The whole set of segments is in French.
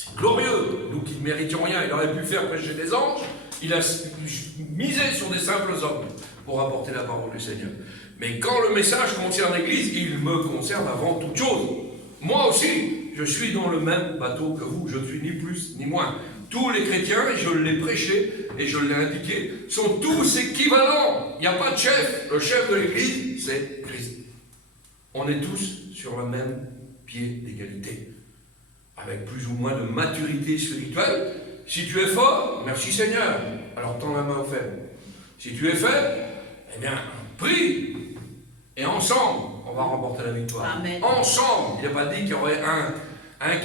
C'est glorieux. Nous qui ne méritions rien, il aurait pu faire prêcher des anges. Il a misé sur des simples hommes pour apporter la parole du Seigneur. Mais quand le message concerne l'Église, il me concerne avant toute chose. Moi aussi, je suis dans le même bateau que vous. Je ne suis ni plus ni moins. Tous les chrétiens, et je l'ai prêché et je l'ai indiqué, sont tous équivalents. Il n'y a pas de chef. Le chef de l'Église, c'est Christ. On est tous sur le même pied d'égalité, avec plus ou moins de maturité spirituelle. Si tu es fort, merci Seigneur, alors tends la main aux faibles. Si tu es faible, eh bien, prie, et ensemble, on va remporter la victoire. Amen. Ensemble. Il n'a pas dit qu'il y aurait un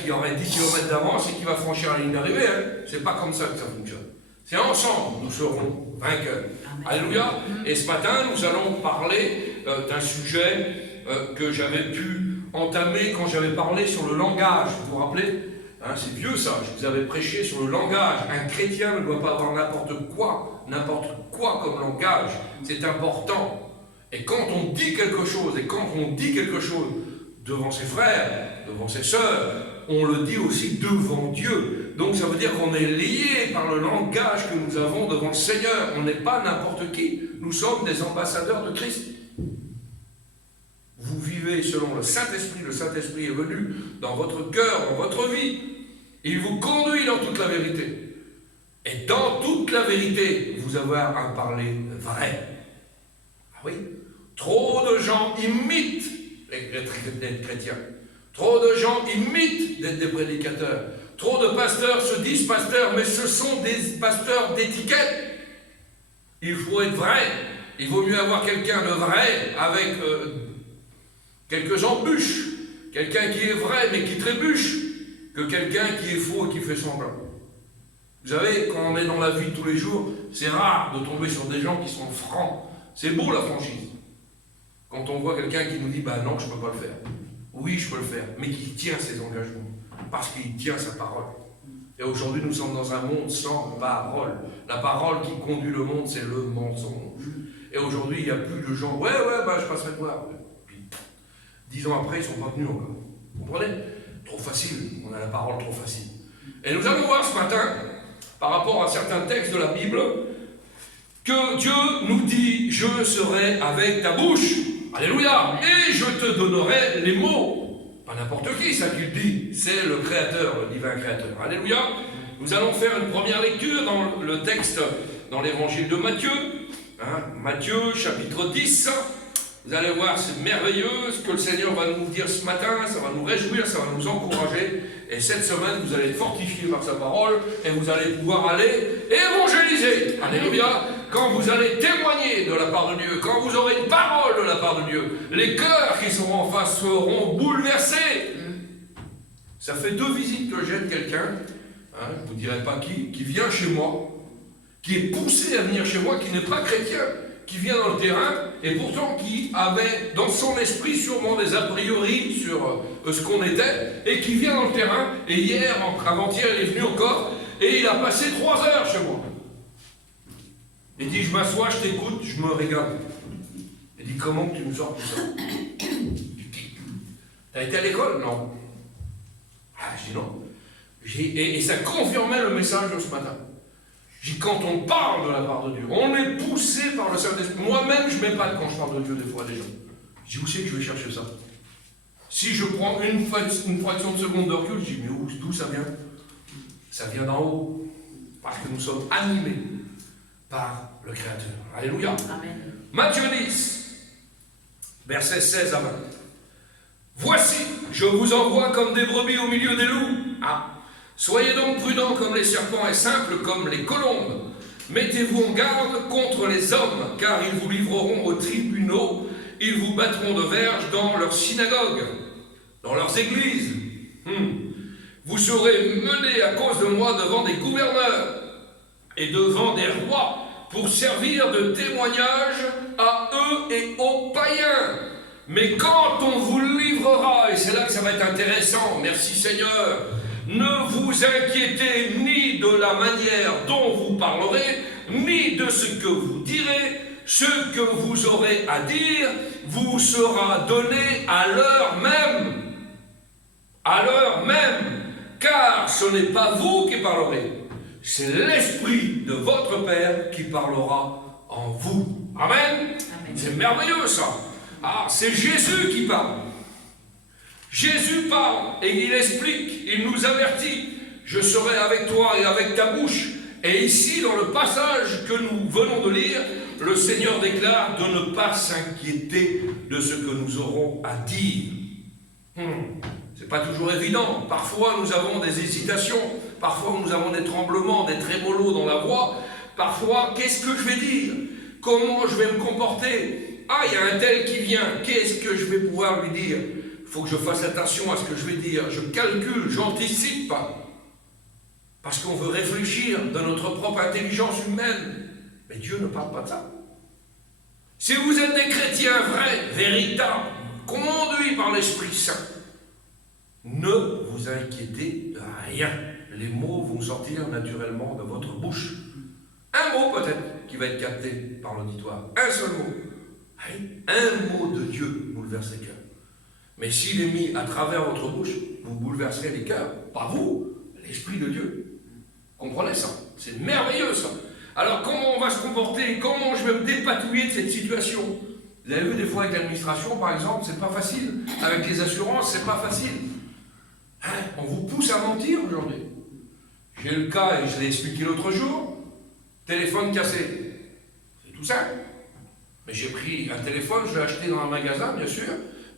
qui aurait 10 km d'avance et qui va franchir la ligne d'arrivée. Hein. C'est pas comme ça que ça fonctionne. C'est ensemble, nous serons vainqueurs. Amen. Alléluia. Et ce matin, nous allons parler d'un sujet que j'avais pu entamer quand j'avais parlé sur le langage. Vous vous rappelez? Hein, c'est vieux ça, je vous avais prêché sur le langage. Un chrétien ne doit pas avoir n'importe quoi comme langage. C'est important. Et quand on dit quelque chose, devant ses frères, devant ses sœurs, on le dit aussi devant Dieu. Donc ça veut dire qu'on est lié par le langage que nous avons devant le Seigneur. On n'est pas n'importe qui. Nous sommes des ambassadeurs de Christ. Vous vivez selon le Saint-Esprit. Le Saint-Esprit est venu dans votre cœur, dans votre vie. Il vous conduit dans toute la vérité. Et dans toute la vérité, vous avez un parler vrai. Ah oui? Trop de gens imitent d'être chrétiens. Trop de gens imitent d'être des prédicateurs. Trop de pasteurs se disent pasteurs, mais ce sont des pasteurs d'étiquette. Il faut être vrai. Il vaut mieux avoir quelqu'un de vrai avec quelques embûches. Quelqu'un qui est vrai mais qui trébuche, que quelqu'un qui est faux et qui fait semblant. Vous savez, quand on est dans la vie de tous les jours, c'est rare de tomber sur des gens qui sont francs. C'est beau la franchise. Quand on voit quelqu'un qui nous dit « bah non, je ne peux pas le faire ». Oui, je peux le faire, mais qui tient ses engagements, parce qu'il tient sa parole. Et aujourd'hui, nous sommes dans un monde sans parole. La parole qui conduit le monde, c'est le mensonge. Et aujourd'hui, il n'y a plus de gens « ouais, bah je passerai te voir ». Puis, 10 ans après, ils ne sont pas venus encore. Vous comprenez? Trop facile, on a la parole trop facile. Et nous allons voir ce matin, par rapport à certains textes de la Bible, que Dieu nous dit « je serai avec ta bouche ». Alléluia. Et je te donnerai les mots. Pas n'importe qui, ça qu'il dit. C'est le Créateur, le divin Créateur. Alléluia. Nous allons faire une première lecture dans le texte, dans l'évangile de Matthieu. Matthieu, chapitre 10. Vous allez voir, c'est merveilleux ce que le Seigneur va nous dire ce matin. Ça va nous réjouir, ça va nous encourager. Et cette semaine, vous allez être fortifiés par sa parole. Et vous allez pouvoir aller évangéliser. Alléluia. Quand vous allez témoigner de la part de Dieu, quand vous aurez une parole de la part de Dieu, les cœurs qui seront en face seront bouleversés. Ça fait 2 visites que j'ai de quelqu'un, je ne vous dirai pas qui vient chez moi, qui est poussé à venir chez moi, qui n'est pas chrétien, qui vient dans le terrain, et pourtant qui avait dans son esprit sûrement des a priori sur ce qu'on était, et qui vient dans le terrain, et hier, avant-hier, il est venu encore, et il a passé 3 heures chez moi. Il dit, je m'assois, je t'écoute, je me régale. Il dit, comment tu nous sors tout ça? T'as été à l'école? Non. Ah, je dis non. Et ça confirmait le message de ce matin. Je dis, quand on parle de la part de Dieu, on est poussé par le Saint-Esprit. Moi-même, je m'épate quand je parle de Dieu des fois à des gens. Je dis, où c'est que je vais chercher ça? Si je prends une fraction de seconde de recul, je dis, mais d'où ça vient? Ça vient d'en haut. Parce que nous sommes animés par le Créateur. Alléluia. Amen. Matthieu 10, versets 16 à 20. Voici, je vous envoie comme des brebis au milieu des loups. Soyez donc prudents comme les serpents et simples comme les colombes. Mettez-vous en garde contre les hommes, car ils vous livreront aux tribunaux. Ils vous battront de verge dans leurs synagogues, dans leurs églises. Vous serez menés à cause de moi devant des gouverneurs et devant des rois, pour servir de témoignage à eux et aux païens. Mais quand on vous livrera, et c'est là que ça va être intéressant, merci Seigneur, ne vous inquiétez ni de la manière dont vous parlerez, ni de ce que vous direz. Ce que vous aurez à dire vous sera donné à l'heure même. À l'heure même. Car ce n'est pas vous qui parlerez, c'est l'Esprit de votre Père qui parlera en vous. Amen. C'est merveilleux ça. Ah, c'est Jésus qui parle. Jésus parle et il explique, il nous avertit. Je serai avec toi et avec ta bouche. Et ici, dans le passage que nous venons de lire, le Seigneur déclare de ne pas s'inquiéter de ce que nous aurons à dire. C'est pas toujours évident. Parfois, nous avons des hésitations. Parfois, nous avons des tremblements, des trémolos dans la voix. Parfois, qu'est-ce que je vais dire? Comment je vais me comporter? Ah, il y a un tel qui vient. Qu'est-ce que je vais pouvoir lui dire? Il faut que je fasse attention à ce que je vais dire. Je calcule, j'anticipe. Parce qu'on veut réfléchir de notre propre intelligence humaine. Mais Dieu ne parle pas de ça. Si vous êtes des chrétiens vrais, véritables, conduits par l'Esprit Saint, ne vous inquiétez de rien. Les mots vont sortir naturellement de votre bouche. Un mot peut-être qui va être capté par l'auditoire. Un seul mot. Un mot de Dieu bouleverse les cœurs. Mais s'il est mis à travers votre bouche, vous bouleverserez les cœurs. Pas vous, l'Esprit de Dieu. Comprenez ça? C'est merveilleux ça. Alors comment on va se comporter? Comment je vais me dépatouiller de cette situation? Vous avez vu des fois avec l'administration par exemple, c'est pas facile. Avec les assurances, c'est pas facile. On vous pousse à mentir aujourd'hui. J'ai le cas, et je l'ai expliqué l'autre jour, téléphone cassé. C'est tout simple. Mais j'ai pris un téléphone, je l'ai acheté dans un magasin, bien sûr.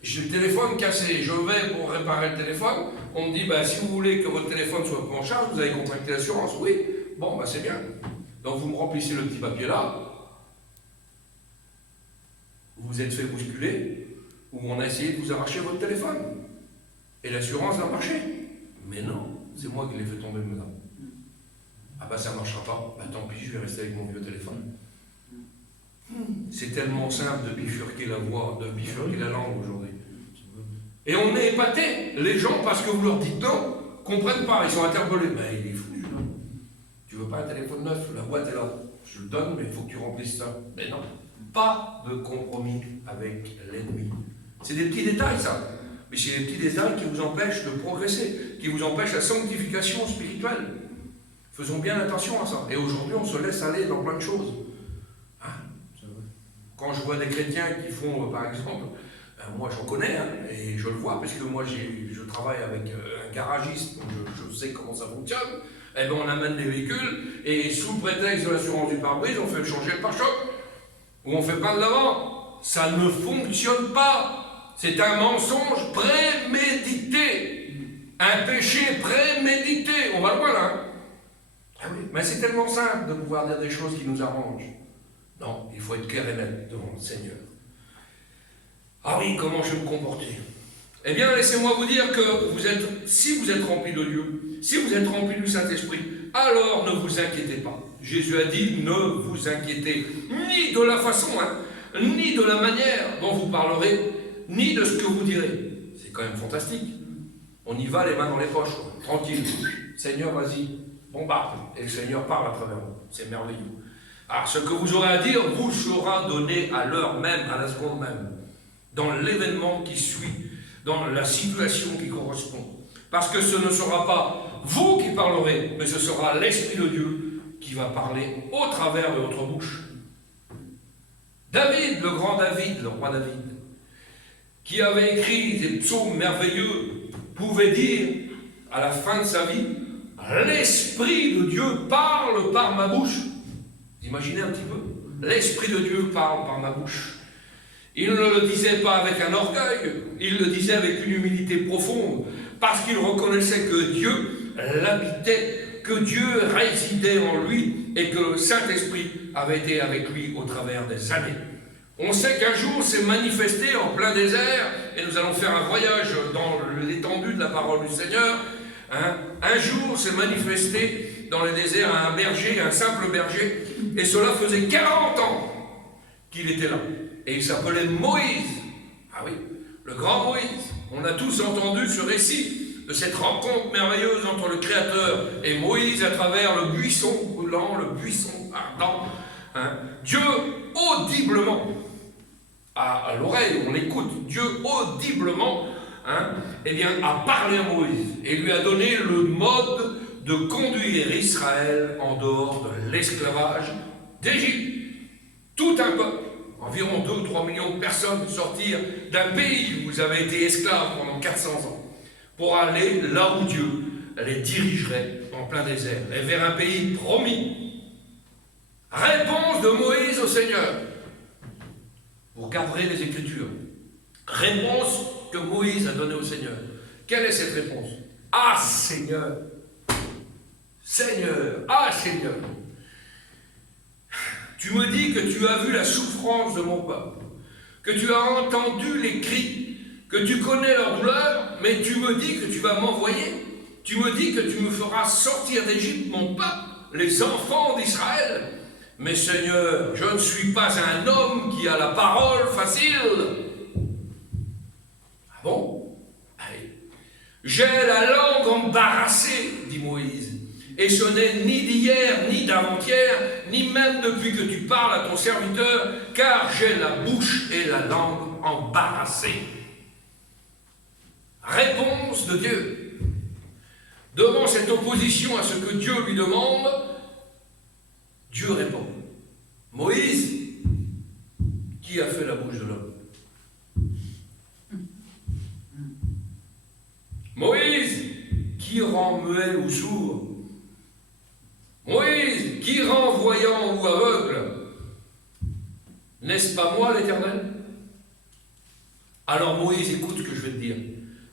J'ai le téléphone cassé, je vais pour réparer le téléphone. On me dit, si vous voulez que votre téléphone soit pris en charge, vous avez contracté l'assurance. Oui, bon, c'est bien. Donc vous me remplissez le petit papier là. Vous vous êtes fait bousculer, ou on a essayé de vous arracher votre téléphone. Et l'assurance va marcher. Mais non, c'est moi qui l'ai fait tomber maintenant. Ça ne marchera pas. Tant pis, je vais rester avec mon vieux téléphone. C'est tellement simple de bifurquer la voix, de bifurquer la langue aujourd'hui. Et on est épatés. Les gens, parce que vous leur dites non, comprennent pas. Ils sont interpellés. Il est fou. Tu veux pas un téléphone neuf? La boîte est là. Je le donne, mais il faut que tu remplisses ça. Mais non. Pas de compromis avec l'ennemi. C'est des petits détails, ça. Mais c'est des petits détails qui vous empêchent de progresser, qui vous empêchent la sanctification spirituelle. Faisons bien attention à ça. Et aujourd'hui, on se laisse aller dans plein de choses. Quand je vois des chrétiens qui font, par exemple, moi j'en connais, et je le vois, parce que moi je travaille avec un garagiste, donc je sais comment ça fonctionne. On amène des véhicules, et sous le prétexte de l'assurance du pare-brise, on fait changer le pare-choc, ou on fait plein de l'avant. Ça ne fonctionne pas. C'est un mensonge prémédité. Un péché prémédité. On va le voir là. Mais c'est tellement simple de pouvoir dire des choses qui nous arrangent. Non, il faut être clair et net devant le Seigneur. Ah oui, comment je vais me comporter? Eh bien, laissez-moi vous dire que si vous êtes rempli de Dieu, si vous êtes rempli du Saint-Esprit, alors ne vous inquiétez pas. Jésus a dit, ne vous inquiétez ni de la façon, ni de la manière dont vous parlerez, ni de ce que vous direz. C'est quand même fantastique. On y va les mains dans les poches, tranquille. Seigneur, vas-y, bombarde. Et le Seigneur parle à travers vous. C'est merveilleux. Alors, ce que vous aurez à dire vous sera donné à l'heure même, à la seconde même, dans l'événement qui suit, dans la situation qui correspond. Parce que ce ne sera pas vous qui parlerez, mais ce sera l'Esprit de Dieu qui va parler au travers de votre bouche. David, le grand David, le roi David, qui avait écrit des psaumes merveilleux, pouvait dire, à la fin de sa vie, « L'Esprit de Dieu parle par ma bouche ». Imaginez un petit peu. L'Esprit de Dieu parle par ma bouche. Il ne le disait pas avec un orgueil, il le disait avec une humilité profonde, parce qu'il reconnaissait que Dieu l'habitait, que Dieu résidait en lui, et que le Saint-Esprit avait été avec lui au travers des années. On sait qu'un jour s'est manifesté en plein désert, et nous allons faire un voyage dans l'étendue de la parole du Seigneur. Un jour s'est manifesté dans le désert un berger, un simple berger, et cela faisait 40 ans qu'il était là. Et il s'appelait Moïse. Ah oui, le grand Moïse. On a tous entendu ce récit de cette rencontre merveilleuse entre le Créateur et Moïse à travers le buisson brûlant, le buisson ardent. Dieu audiblement, à l'oreille, on écoute, Dieu audiblement eh bien, a parlé à Moïse et lui a donné le mode de conduire Israël en dehors de l'esclavage d'Égypte. Tout un peuple, environ 2 ou 3 millions de personnes, sortir d'un pays où vous avez été esclaves pendant 400 ans, pour aller là où Dieu les dirigerait en plein désert, et vers un pays promis. Réponse de Moïse au Seigneur. Vous garderez les Écritures. Réponse que Moïse a donnée au Seigneur. Quelle est cette réponse? Ah Seigneur! Seigneur! Ah Seigneur! Tu me dis que tu as vu la souffrance de mon peuple, que tu as entendu les cris, que tu connais leur douleur, mais tu me dis que tu vas m'envoyer. Tu me dis que tu me feras sortir d'Égypte mon peuple, les enfants d'Israël. Mais Seigneur, je ne suis pas un homme qui a la parole facile. Ah bon? Allez. J'ai la langue embarrassée, dit Moïse. Et ce n'est ni d'hier, ni d'avant-hier, ni même depuis que tu parles à ton serviteur, car j'ai la bouche et la langue embarrassées. Réponse de Dieu. Devant cette opposition à ce que Dieu lui demande, Dieu répond. Moïse, qui a fait la bouche de l'homme? Moïse, qui rend muet ou sourd? Moïse, qui rend voyant ou aveugle? N'est-ce pas moi l'Éternel? Alors Moïse, écoute ce que je vais te dire.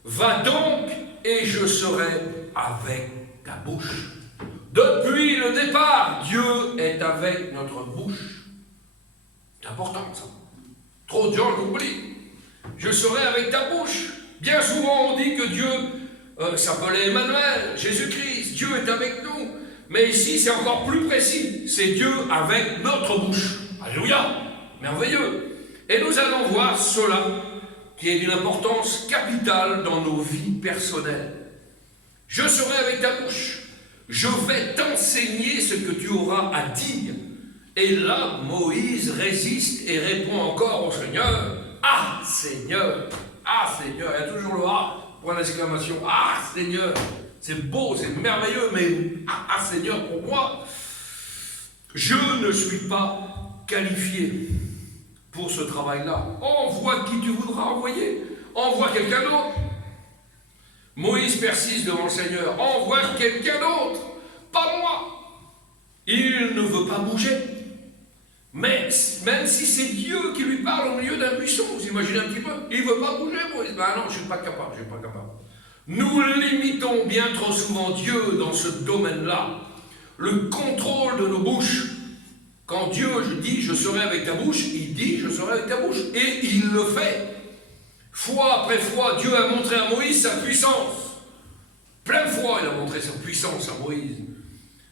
Va donc et je serai avec ta bouche. Depuis le départ, Dieu est avec notre bouche. C'est important ça. Trop de gens l'oublient. Je serai avec ta bouche. Bien souvent on dit que Dieu s'appelait Emmanuel, Jésus-Christ, Dieu est avec nous. Mais ici c'est encore plus précis. C'est Dieu avec notre bouche. Alléluia, merveilleux. Et nous allons voir cela qui est d'une importance capitale dans nos vies personnelles. Je serai avec ta bouche. Je vais t'enseigner ce que tu auras à dire. Et là, Moïse résiste et répond encore au Seigneur. Ah, Seigneur! Ah, Seigneur! Il y a toujours le ah, point d'exclamation. Ah, Seigneur! C'est beau, c'est merveilleux, mais ah, Seigneur, pour moi, je ne suis pas qualifié pour ce travail-là. Envoie qui tu voudras envoyer. Envoie quelqu'un d'autre. Moïse persiste devant le Seigneur. Envoie quelqu'un d'autre, pas moi. Il ne veut pas bouger. Mais même si c'est Dieu qui lui parle au milieu d'un buisson, vous imaginez un petit peu, il ne veut pas bouger, Moïse. Ben non, je ne suis pas capable, Nous limitons bien trop souvent Dieu dans ce domaine-là. Le contrôle de nos bouches. Quand Dieu dit je serai avec ta bouche, il dit je serai avec ta bouche. Et il le fait. Fois après fois, Dieu a montré à Moïse sa puissance. Plein de fois, il a montré sa puissance à Moïse.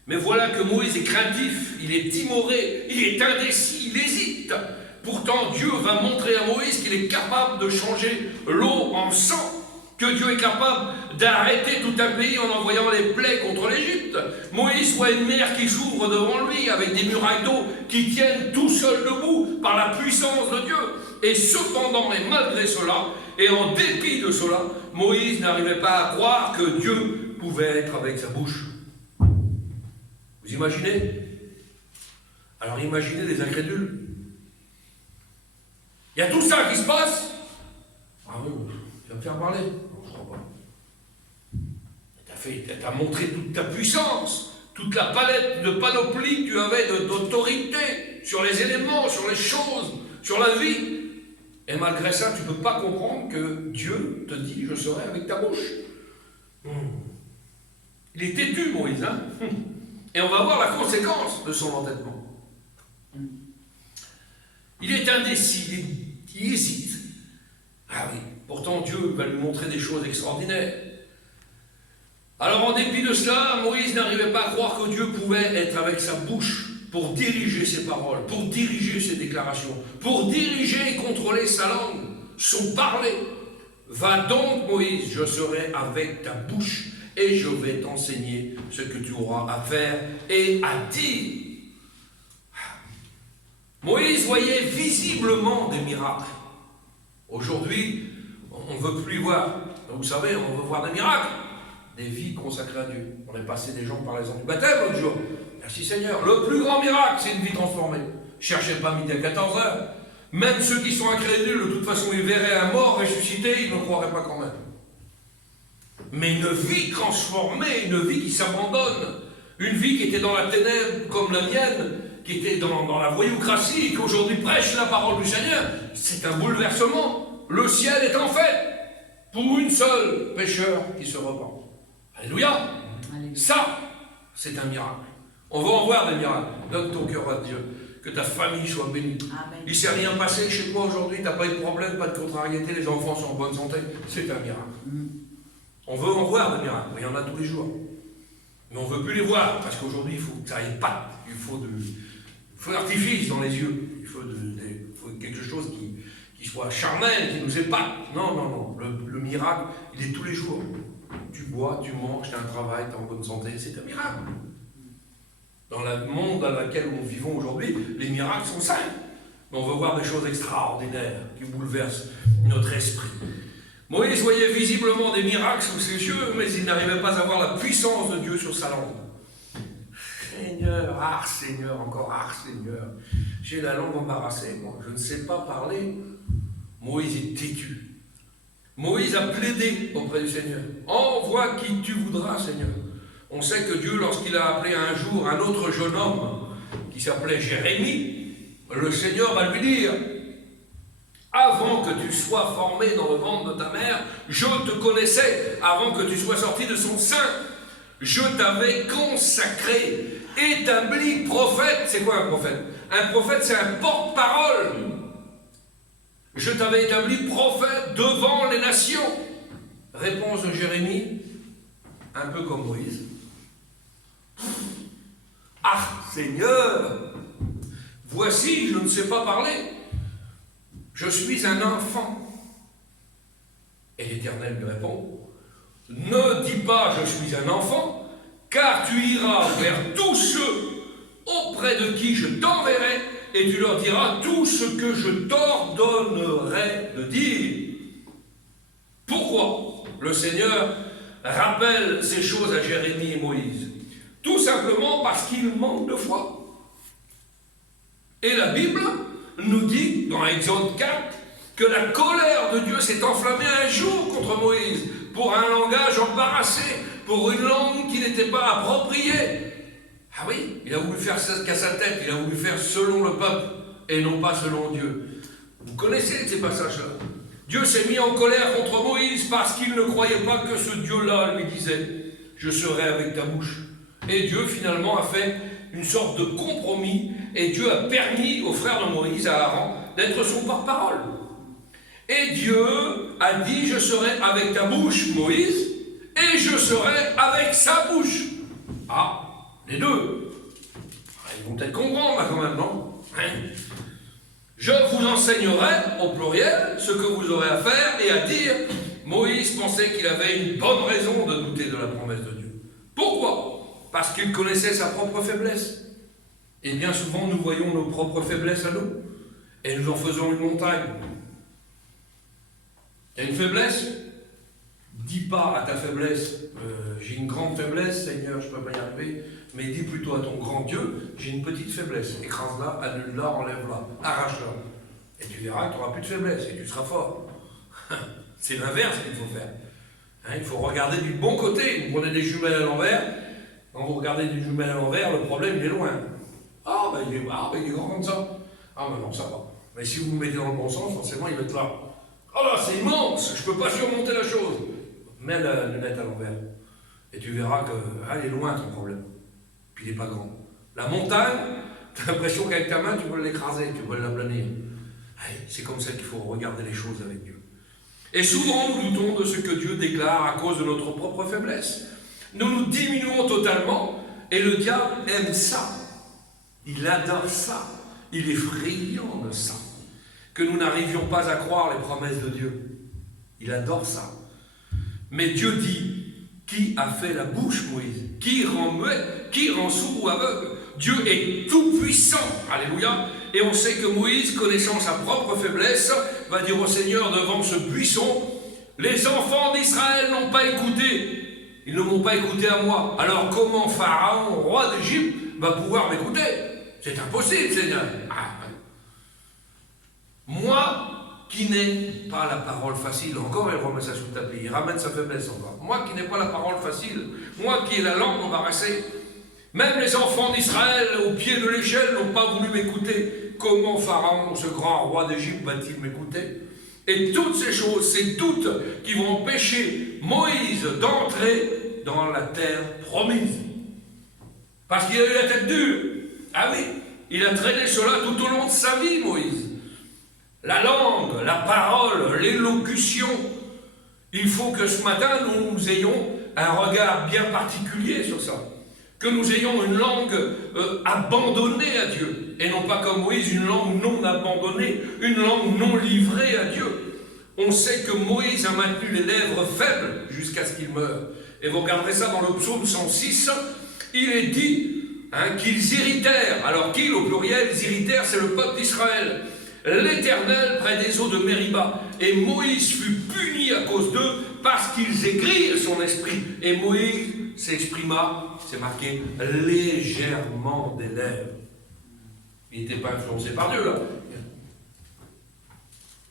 Mais voilà que Moïse est craintif, il est timoré, il est indécis, il hésite. Pourtant, Dieu va montrer à Moïse qu'il est capable de changer l'eau en sang, que Dieu est capable d'arrêter tout un pays en envoyant les plaies contre l'Égypte. Moïse voit une mer qui s'ouvre devant lui avec des murailles d'eau qui tiennent tout seul debout par la puissance de Dieu. Et cependant, et malgré cela, et en dépit de cela, Moïse n'arrivait pas à croire que Dieu pouvait être avec sa bouche. Vous imaginez? Alors imaginez les incrédules. Il y a tout ça qui se passe. Ah bon, tu vas me faire parler? Non, je ne crois pas. Tu as montré toute ta puissance, toute la palette de panoplie que tu avais d'autorité sur les éléments, sur les choses, sur la vie. Et malgré ça, tu ne peux pas comprendre que Dieu te dit « Je serai avec ta bouche ». Il est têtu, Moïse, hein. Et on va voir la conséquence de son entêtement. Il est indécis, il hésite. Ah oui, pourtant Dieu va lui montrer des choses extraordinaires. Alors en dépit de cela, Moïse n'arrivait pas à croire que Dieu pouvait être avec sa bouche pour diriger ses paroles, pour diriger ses déclarations, pour diriger et contrôler sa langue, son parler. Va donc, Moïse, je serai avec ta bouche et je vais t'enseigner ce que tu auras à faire et à dire. Moïse voyait visiblement des miracles. Aujourd'hui, on ne veut plus voir. Vous savez, on veut voir des miracles, des vies consacrées à Dieu. On est passé des gens par les ans du baptême l'autre jour. Merci Seigneur. Le plus grand miracle, c'est une vie transformée. Cherchez pas midi à 14h. Même ceux qui sont incrédules, de toute façon, ils verraient un mort ressuscité, ils ne croiraient pas quand même. Mais une vie transformée, une vie qui s'abandonne, une vie qui était dans la ténèbre comme la mienne, qui était dans la voyoucratie, et qui aujourd'hui prêche la parole du Seigneur, c'est un bouleversement. Le ciel est en fête pour une seule pécheur qui se repent. Alléluia. Ça, c'est un miracle. On va en voir des miracles. Donne ton cœur à Dieu. Que ta famille soit bénie. Amen. Il ne s'est rien passé chez toi aujourd'hui, tu n'as pas eu de problème, pas de contrariété, les enfants sont en bonne santé. C'est un miracle. On veut en voir des miracles, il y en a tous les jours. Mais on ne veut plus les voir, parce qu'aujourd'hui, il faut que ça aille pas. Il faut de l'artifice dans les yeux. Il faut quelque chose qui soit charnel, qui nous épate. Non, non, non. Le miracle, il est tous les jours. Tu bois, tu manges, tu as un travail, tu es en bonne santé, c'est un miracle. Dans le monde dans lequel nous vivons aujourd'hui, les miracles sont simples. Mais on veut voir des choses extraordinaires qui bouleversent notre esprit. Moïse voyait visiblement des miracles sous ses yeux, mais il n'arrivait pas à voir la puissance de Dieu sur sa langue. Seigneur, encore Seigneur. J'ai la langue embarrassée, moi. Je ne sais pas parler. Moïse est têtu. Moïse a plaidé auprès du Seigneur. Envoie qui tu voudras, Seigneur. On sait que Dieu, lorsqu'il a appelé un jour un autre jeune homme qui s'appelait Jérémie, le Seigneur va lui dire: avant que tu sois formé dans le ventre de ta mère, je te connaissais. Avant que tu sois sorti de son sein, je t'avais consacré, établi prophète. C'est quoi un prophète? Un prophète, c'est un porte-parole. Je t'avais établi prophète devant les nations. Réponse de Jérémie, un peu comme Moïse. Seigneur, voici, je ne sais pas parler. Je suis un enfant. Et l'Éternel lui répond: ne dis pas je suis un enfant, car tu iras vers tous ceux auprès de qui je t'enverrai, et tu leur diras tout ce que je t'ordonnerai de dire. Pourquoi le Seigneur rappelle ces choses à Jérémie et Moïse? Tout simplement parce qu'il manque de foi. Et la Bible nous dit, dans Exode 4, que la colère de Dieu s'est enflammée un jour contre Moïse, pour un langage embarrassé, pour une langue qui n'était pas appropriée. Ah oui, il a voulu faire qu'à sa tête, il a voulu faire selon le peuple, et non pas selon Dieu. Vous connaissez ces passages-là. Dieu s'est mis en colère contre Moïse parce qu'il ne croyait pas que ce Dieu-là lui disait « Je serai avec ta bouche ». Et Dieu finalement a fait une sorte de compromis, et Dieu a permis au frère de Moïse, à Aaron, d'être son porte-parole. Et Dieu a dit: je serai avec ta bouche, Moïse, et je serai avec sa bouche. Ah, les deux. Ils vont peut-être comprendre là quand même, non? Je vous enseignerai, au pluriel, ce que vous aurez à faire et à dire. Moïse pensait qu'il avait une bonne raison de douter de la promesse de Dieu. Pourquoi? Parce qu'il connaissait sa propre faiblesse. Et bien souvent, nous voyons nos propres faiblesses à nous, et nous en faisons une montagne. Tu as une faiblesse? Dis pas à ta faiblesse, j'ai une grande faiblesse, Seigneur, je ne peux pas y arriver, mais dis plutôt à ton grand Dieu, j'ai une petite faiblesse. Écrase-la, annule-la, enlève-la, arrache-la. Et tu verras que tu n'auras plus de faiblesse, et tu seras fort. C'est l'inverse qu'il faut faire. Il faut regarder du bon côté. Vous prenez des jumelles à l'envers, quand vous regardez des jumelles à l'envers, le problème il est loin. Il est grand comme ça. Non, ça va. Mais si vous le mettez dans le bon sens, forcément il va être là. C'est immense, je ne peux pas surmonter la chose. Mets la lunette à l'envers. Et tu verras qu'il est loin ton problème. Puis il n'est pas grand. La montagne, tu as l'impression qu'avec ta main, tu peux l'écraser, tu peux l'aplanir. C'est comme ça qu'il faut regarder les choses avec Dieu. Et souvent, nous doutons de ce que Dieu déclare à cause de notre propre faiblesse. Nous nous diminuons totalement, et le diable aime ça. Il adore ça. Il est friand de ça. Que nous n'arrivions pas à croire les promesses de Dieu. Il adore ça. Mais Dieu dit: qui a fait la bouche, Moïse? Qui rend muet? Qui rend sourd ou aveugle? Dieu est tout puissant. Alléluia. Et on sait que Moïse, connaissant sa propre faiblesse, va dire au Seigneur devant ce buisson: Les enfants d'Israël n'ont pas écouté. Ils ne m'ont pas écouté à moi. Alors comment Pharaon, roi d'Égypte, va pouvoir m'écouter? C'est impossible, Seigneur. Moi, qui n'ai pas la parole facile, encore il remet ça sous le tapis, il ramène sa faiblesse encore. Moi qui n'ai pas la parole facile, moi qui ai la langue embarrassée, même les enfants d'Israël, au pied de l'échelle, n'ont pas voulu m'écouter. Comment Pharaon, ce grand roi d'Égypte, va-t-il m'écouter? Et toutes ces choses, c'est toutes qui vont empêcher Moïse d'entrer dans la terre promise. Parce qu'il a eu la tête dure. Ah oui, il a traîné cela tout au long de sa vie, Moïse. La langue, la parole, l'élocution. Il faut que ce matin, nous ayons un regard bien particulier sur ça. Que nous ayons une langue abandonnée à Dieu. Et non pas comme Moïse, une langue non abandonnée, une langue non livrée à Dieu. On sait que Moïse a maintenu les lèvres faibles jusqu'à ce qu'il meure. Et vous regarderez ça dans le psaume 106, il est dit qu'ils irritèrent. Alors qu'ils, au pluriel, ils irritèrent, c'est le peuple d'Israël. L'Éternel près des eaux de Mériba. Et Moïse fut puni à cause d'eux parce qu'ils aigrirent son esprit. Et Moïse s'exprima, c'est marqué, légèrement des lèvres. Il n'était pas influencé par Dieu, là.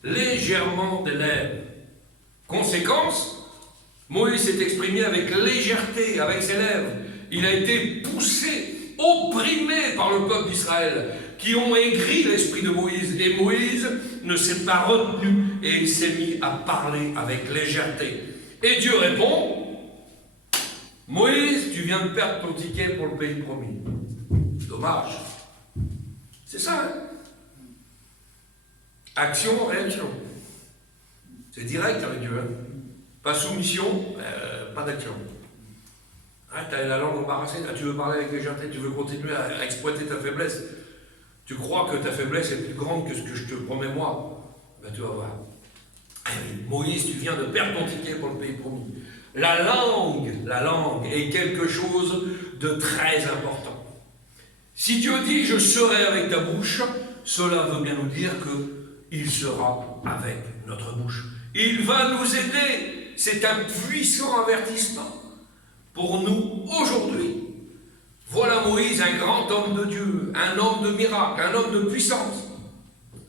Légèrement des lèvres. Conséquence, Moïse s'est exprimé avec légèreté, avec ses lèvres. Il a été poussé, opprimé par le peuple d'Israël, qui ont aigri l'esprit de Moïse. Et Moïse ne s'est pas retenu et il s'est mis à parler avec légèreté. Et Dieu répond, Moïse, tu viens de perdre ton ticket pour le pays promis. Dommage. C'est ça, hein? Action, réaction. C'est direct avec Dieu. Hein? Pas soumission, pas d'action. Hein, tu as la langue embarrassée, là, tu veux parler avec légèreté, tu veux continuer à exploiter ta faiblesse. Tu crois que ta faiblesse est plus grande que ce que je te promets moi. Ben, tu vas voir. Moïse, tu viens de perdre ton ticket pour le pays promis. La langue est quelque chose de très important. Si Dieu dit « je serai avec ta bouche », cela veut bien nous dire qu'il sera avec notre bouche. Il va nous aider. C'est un puissant avertissement pour nous aujourd'hui. Voilà Moïse, un grand homme de Dieu, un homme de miracle, un homme de puissance.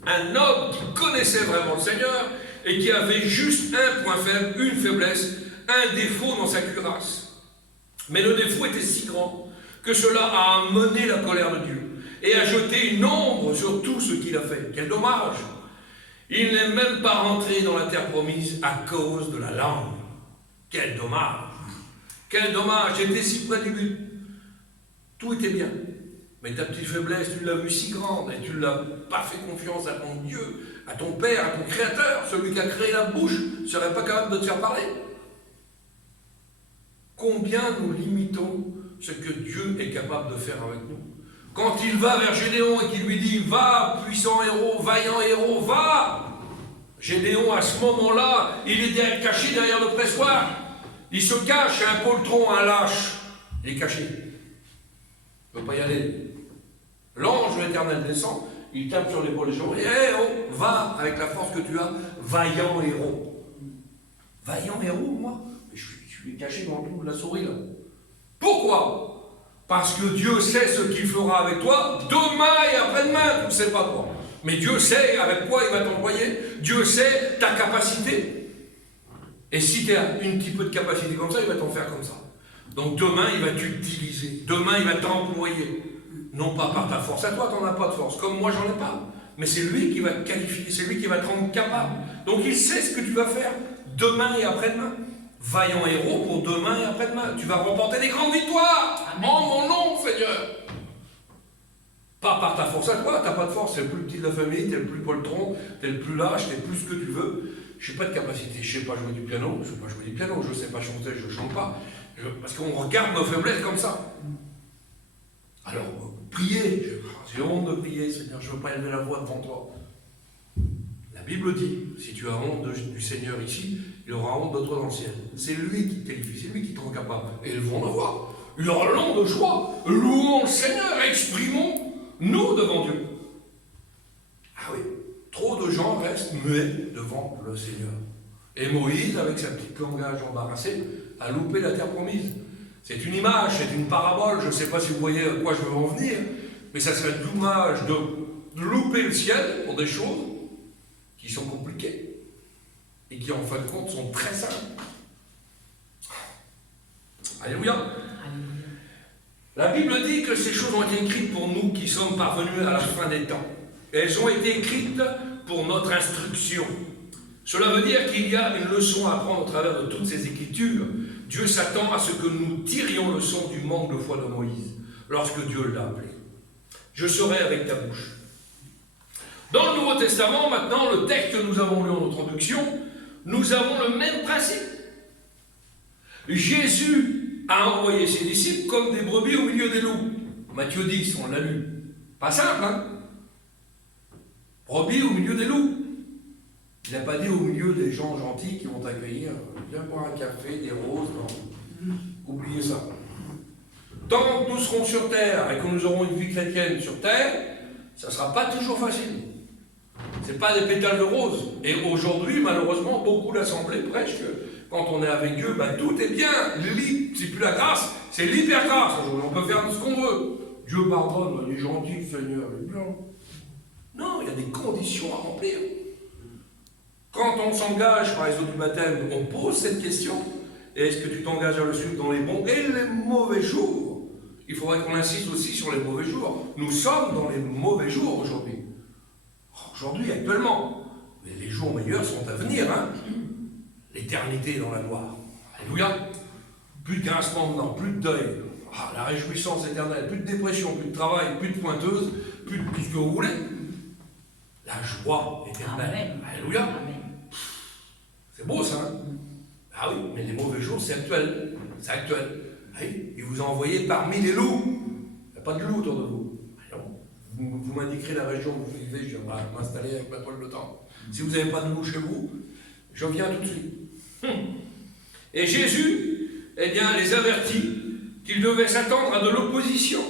Un homme qui connaissait vraiment le Seigneur et qui avait juste un point faible, une faiblesse, un défaut dans sa cuirasse. Mais le défaut était si grand que cela a amené la colère de Dieu et a jeté une ombre sur tout ce qu'il a fait. Quel dommage! Il n'est même pas rentré dans la terre promise à cause de la langue. Quel dommage! Quel dommage! J'étais si près du but. Tout était bien. Mais ta petite faiblesse, tu l'as vue si grande et tu ne l'as pas fait confiance à ton Dieu, à ton Père, à ton Créateur, celui qui a créé la bouche, ne serait pas capable de te faire parler. Combien nous limitons ce que Dieu est capable de faire avec nous? Quand il va vers Gédéon et qu'il lui dit « Va, puissant héros, vaillant héros, va !» Gédéon, à ce moment-là, il est caché derrière le pressoir. Il se cache, un poltron, un lâche. Il est caché. Il ne peut pas y aller. L'ange de l'Éternel descend, il tape sur l'épaule des gens et hey, oh, va avec la force que tu as, vaillant héros. Vaillant héros, moi? Je suis caché dans le trou de la souris, là. Pourquoi? Parce que Dieu sait ce qu'il fera avec toi demain et après-demain, tu ne sais pas toi. Mais Dieu sait avec quoi il va t'envoyer. Dieu sait ta capacité. Et si tu as un petit peu de capacité comme ça, il va t'en faire comme ça. Donc demain, il va t'utiliser. Demain, il va t'employer. Non pas par ta force. À toi, tu n'en as pas de force. Comme moi, j'en ai pas. Mais c'est lui qui va te qualifier. C'est lui qui va te rendre capable. Donc il sait ce que tu vas faire demain et après-demain. Vaillant héros pour demain et après-demain. Tu vas remporter des grandes victoires. Amen. En mon nom, Seigneur. Pas par ta force à toi. Tu n'as pas de force. Tu es le plus petit de la famille. Tu es le plus poltron. Tu es le plus lâche. Tu es plus ce que tu veux. Je n'ai pas de capacité. Je ne sais pas jouer du piano. Je ne sais pas jouer du piano. Je ne sais pas chanter. Je ne chante pas. Parce qu'on regarde nos faiblesses comme ça. Alors, priez. J'ai honte de prier, Seigneur. Je ne veux pas élever la voix devant toi. La Bible dit, si tu as honte du Seigneur ici, il aura honte de toi dans le ciel. C'est lui qui te qualifie, c'est lui qui te rend capable. Et ils vont en avoir. Il aura l'onde de joie. Louons le Seigneur, exprimons-nous devant Dieu. Ah oui, trop de gens restent muets devant le Seigneur. Et Moïse, avec sa petite langage embarrassé, a loupé la terre promise. C'est une image, c'est une parabole, je ne sais pas si vous voyez à quoi je veux en venir, mais ça serait dommage de louper le ciel pour des choses qui sont compliquées et qui, en fin de compte, sont très simples. Alléluia. La Bible dit que ces choses ont été écrites pour nous qui sommes parvenus à la fin des temps. Elles ont été écrites pour notre instruction. Cela veut dire qu'il y a une leçon à apprendre au travers de toutes ces écritures. Dieu s'attend à ce que nous tirions leçon du manque de foi de Moïse, lorsque Dieu l'a appelé. Je serai avec ta bouche. Dans le Nouveau Testament, maintenant, le texte que nous avons lu en introduction, nous avons le même principe. Jésus a envoyé ses disciples comme des brebis au milieu des loups. Matthieu 10, on l'a lu. Pas simple, hein? Brebis au milieu des loups. Il n'a pas dit au milieu des gens gentils qui vont t'accueillir. Viens boire un café, des roses, non. Oubliez ça. Tant que nous serons sur terre et que nous aurons une vie chrétienne sur terre, ça ne sera pas toujours facile. Ce n'est pas des pétales de rose. Et aujourd'hui, malheureusement, beaucoup d'assemblées prêchent que quand on est avec Dieu, ben, tout est bien. C'est plus la grâce, c'est l'hyper-grâce. On peut faire ce qu'on veut. Dieu pardonne, il est gentil, le Seigneur, il est blanc. Non, il y a des conditions à remplir. Quand on s'engage par les eaux du baptême, on pose cette question. Est-ce que tu t'engages à le suivre dans les bons et les mauvais jours? Il faudrait qu'on insiste aussi sur les mauvais jours. Nous sommes dans les mauvais jours aujourd'hui. Aujourd'hui, actuellement. Mais les jours meilleurs sont à venir. Hein? L'éternité dans la gloire. Alléluia. Plus de grincement dedans, plus de deuil. La réjouissance éternelle. Plus de dépression, plus de travail, plus de pointeuse, plus de tout ce que vous voulez. La joie éternelle. Amen. Alléluia. Amen. C'est beau ça, hein? Ah oui, mais les mauvais jours, c'est actuel. C'est actuel. Oui, il vous a envoyé parmi les loups. Il n'y a pas de loups autour de vous. Vous m'indiquerez la région où vous vivez, je viendrai m'installer avec ma toile de temps. Si vous n'avez pas de loups chez vous, je viens tout de suite. Et Jésus, eh bien, les avertit qu'ils devaient s'attendre à de l'opposition,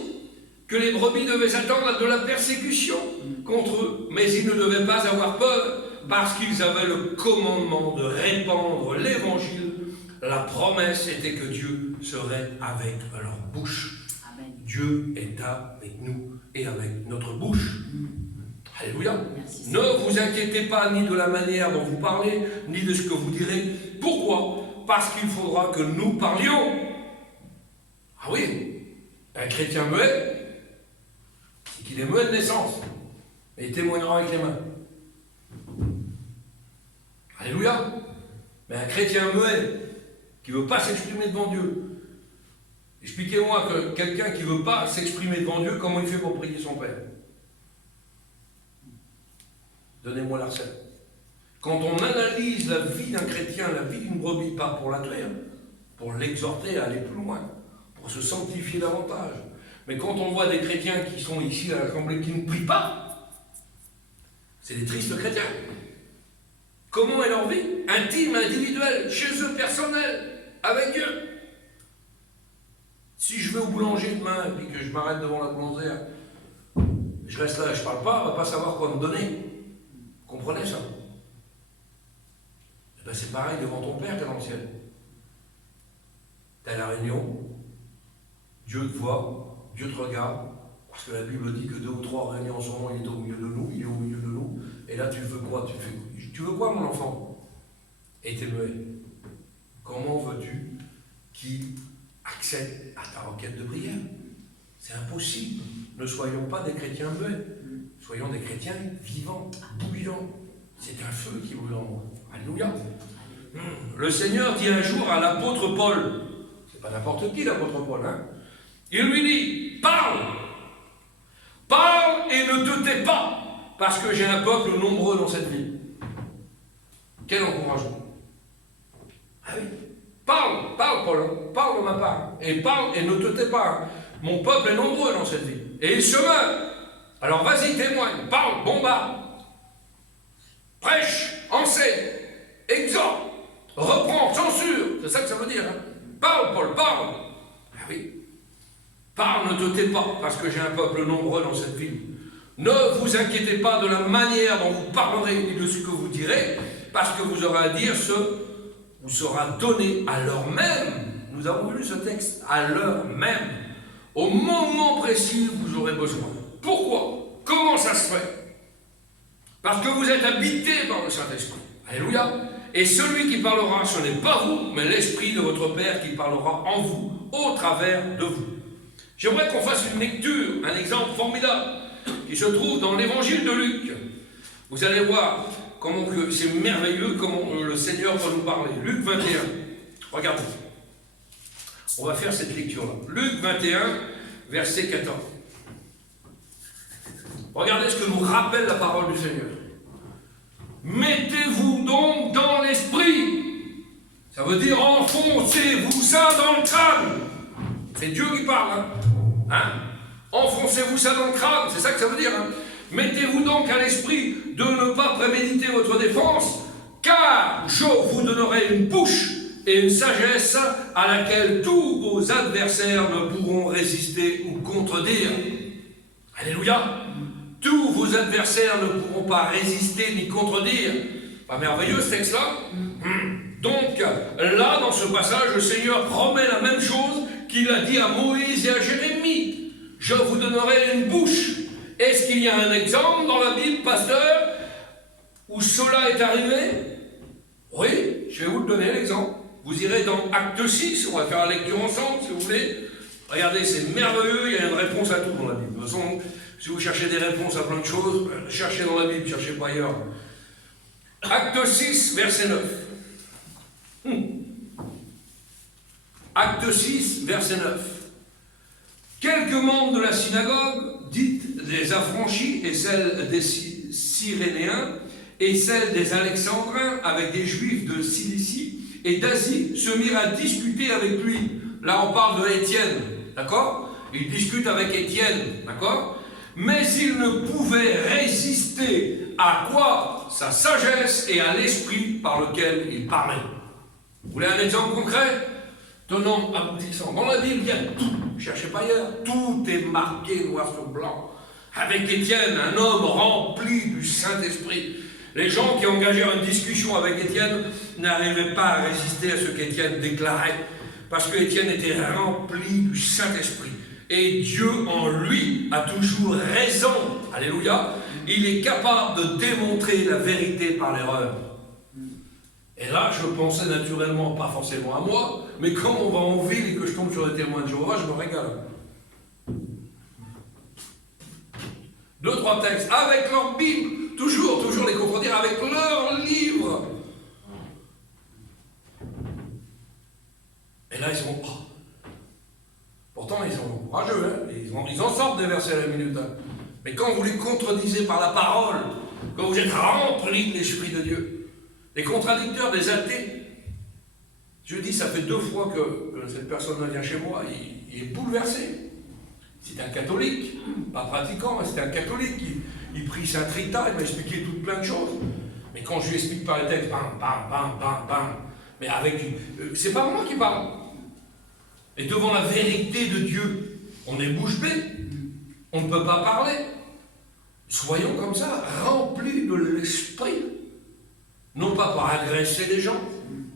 que les brebis devaient s'attendre à de la persécution contre eux, mais ils ne devaient pas avoir peur, parce qu'ils avaient le commandement de répandre l'évangile. La promesse était que Dieu serait avec leur bouche. Amen. Dieu est avec nous et avec notre bouche. Alléluia. Merci. Ne vous inquiétez pas ni de la manière dont vous parlez, ni de ce que vous direz. Pourquoi? Parce qu'il faudra que nous parlions. Ah oui, un chrétien muet, c'est qu'il est muet de naissance, et il témoignera avec les mains. Alléluia. Mais un chrétien muet qui ne veut pas s'exprimer devant Dieu. Expliquez-moi que quelqu'un qui ne veut pas s'exprimer devant Dieu, comment il fait pour prier son Père? Donnez-moi la recette. Quand on analyse la vie d'un chrétien, la vie d'une brebis, pas pour la tuer, pour l'exhorter à aller plus loin, pour se sanctifier davantage. Mais quand on voit des chrétiens qui sont ici à l'Assemblée qui ne prient pas, c'est des tristes chrétiens. Comment est leur vie? Intime, individuelle, chez eux, personnelle, avec Dieu. Si je vais au boulanger demain et puis que je m'arrête devant la boulangère, je reste là et je ne parle pas, on ne va pas savoir quoi me donner. Vous comprenez ça? Eh bien, c'est pareil devant ton Père qui est dans le ciel. Tu es à la réunion, Dieu te voit, Dieu te regarde, parce que la Bible dit que 2 ou 3 réunis en son nom, il est au milieu de nous, il est au milieu de nous. Et là, tu veux quoi? Tu veux quoi, mon enfant? Et tu es muet. Comment veux-tu qu'il accède à ta requête de prière? C'est impossible. Ne soyons pas des chrétiens muets. Soyons des chrétiens vivants, bouillants. C'est un feu qui brûle en moi. Alléluia. Le Seigneur dit un jour à l'apôtre Paul, c'est pas n'importe qui l'apôtre Paul, hein? Il lui dit, parle! Parle et ne te tais pas, parce que j'ai un peuple nombreux dans cette ville. Quel encouragement! Ah oui, parle, Paul, parle de ma part, et parle et ne te tais pas. Mon peuple est nombreux dans cette ville, et il se meurt. Alors vas-y, témoigne, parle, bombarde, prêche, enseigne, exhorte, reprends, censure. C'est ça que ça veut dire. Hein? Parle, Paul, parle. Ah oui. Parle, ne te tais pas, parce que j'ai un peuple nombreux dans cette ville. Ne vous inquiétez pas de la manière dont vous parlerez ni de ce que vous direz, parce que vous aurez à dire ce vous sera donné à l'heure même. Nous avons lu ce texte, à l'heure même, au moment précis où vous aurez besoin. Pourquoi? Comment ça se fait? Parce que vous êtes habité par le Saint-Esprit. Alléluia. Et celui qui parlera, ce n'est pas vous, mais l'Esprit de votre Père qui parlera en vous, au travers de vous. J'aimerais qu'on fasse une lecture, un exemple formidable, qui se trouve dans l'évangile de Luc. Vous allez voir comment c'est merveilleux, comment le Seigneur va nous parler. Luc 21. Regardez. On va faire cette lecture-là. Luc 21, verset 14. Regardez ce que nous rappelle la parole du Seigneur. Mettez-vous donc dans l'esprit. Ça veut dire enfoncez-vous ça dans le crâne. C'est Dieu qui parle. Hein? Enfoncez-vous ça dans le crâne. C'est ça que ça veut dire. Hein? Mettez-vous donc à l'esprit de ne pas préméditer votre défense, car je vous donnerai une bouche et une sagesse à laquelle tous vos adversaires ne pourront résister ou contredire. Alléluia. Tous vos adversaires ne pourront pas résister ni contredire. Pas merveilleux ce texte-là? Donc, là, dans ce passage, le Seigneur promet la même chose qu'il a dit à Moïse et à Jérémie. Je vous donnerai une bouche. Est-ce qu'il y a un exemple dans la Bible, pasteur, où cela est arrivé? Oui, je vais vous le donner l'exemple. Vous irez dans Acte 6, on va faire la lecture ensemble, si vous voulez. Regardez, c'est merveilleux, il y a une réponse à tout dans la Bible. De toute façon, si vous cherchez des réponses à plein de choses, cherchez dans la Bible, cherchez pas ailleurs. Acte 6, verset 9. Acte 6, verset 9. Quelques membres de la synagogue, dites des affranchis, et celles des Cyrénéens, et celles des Alexandrins, avec des Juifs de Cilicie et d'Asie, se mirent à discuter avec lui. Là, on parle de Étienne, d'accord? Ils discutent avec Étienne, d'accord? Mais ils ne pouvaient résister à quoi? Sa sagesse et à l'esprit par lequel il parlait. Vous voulez un exemple concret? Tenant, aboutissant. Dans la Bible, il y a tout. Cherchez pas ailleurs. Tout est marqué noir sur blanc. Avec Étienne, un homme rempli du Saint-Esprit. Les gens qui engagèrent une discussion avec Étienne n'arrivaient pas à résister à ce qu'Étienne déclarait. Parce qu'Étienne était rempli du Saint-Esprit. Et Dieu en lui a toujours raison. Alléluia. Il est capable de démontrer la vérité par l'erreur. Et là, je pensais naturellement, pas forcément à moi, mais quand on va en ville et que je tombe sur des témoins de Jéhovah, je me régale. 2, 3 textes, avec leur Bible, toujours les contredire, avec leur livre. Et là, ils sont... Pourtant, ils sont courageux, hein? Ils en sortent des versets à la minute. Hein? Mais quand vous les contredisez par la parole, quand vous êtes remplis de l'Esprit de Dieu, les contradicteurs, des athées, je dis, ça fait 2 fois que cette personne vient chez moi, il est bouleversé. C'est un catholique, pas pratiquant, mais c'est un catholique, il prie Saint-Rita, il m'a expliqué tout plein de choses. Mais quand je lui explique par les textes, bam, bam, bam, bam, bam, mais avec c'est pas moi qui parle. Et devant la vérité de Dieu, on est bouche bée, on ne peut pas parler. Soyons comme ça, remplis de l'esprit. Non pas pour agresser les gens,